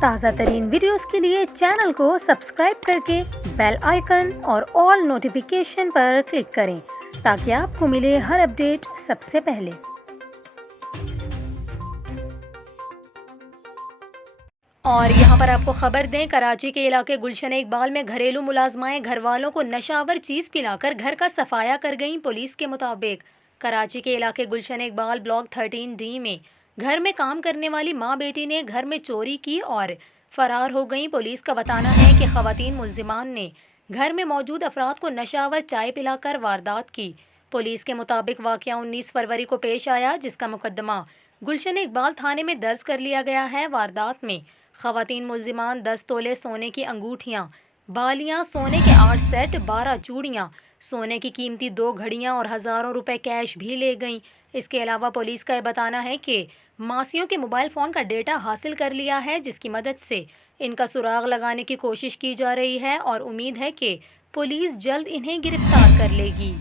تازہ ترین ویڈیوز کے لیے چینل کو سبسکرائب کر کے بیل آئیکن اور آل نوٹیفیکیشن پر کلک کریں تاکہ آپ کو ملے ہر اپڈیٹ سب سے پہلے۔ اور یہاں پر آپ کو خبر دیں، کراچی کے علاقے گلشن اقبال میں گھریلو ملازمائیں گھر والوں کو نشہ آور چیز پلا کر گھر کا صفایا کر گئیں۔ پولیس کے مطابق کراچی کے علاقے گلشن اقبال بلاک 13D میں گھر میں کام کرنے والی ماں بیٹی نے گھر میں چوری کی اور فرار ہو گئیں۔ پولیس کا بتانا ہے کہ خواتین ملزمان نے گھر میں موجود افراد کو نشہ آور چائے پلا کر واردات کی۔ پولیس کے مطابق واقعہ 19 فروری کو پیش آیا، جس کا مقدمہ گلشن اقبال تھانے میں درج کر لیا گیا ہے۔ واردات میں خواتین ملزمان 10 تولے سونے کی انگوٹھیاں، بالیاں، سونے کے 8 سیٹ، 12 چوڑیاں، سونے کی قیمتی 2 گھڑیاں اور ہزاروں روپے کیش بھی لے گئیں۔ اس کے علاوہ پولیس کا یہ بتانا ہے کہ ماسیوں کے موبائل فون کا ڈیٹا حاصل کر لیا ہے، جس کی مدد سے ان کا سراغ لگانے کی کوشش کی جا رہی ہے اور امید ہے کہ پولیس جلد انہیں گرفتار کر لے گی۔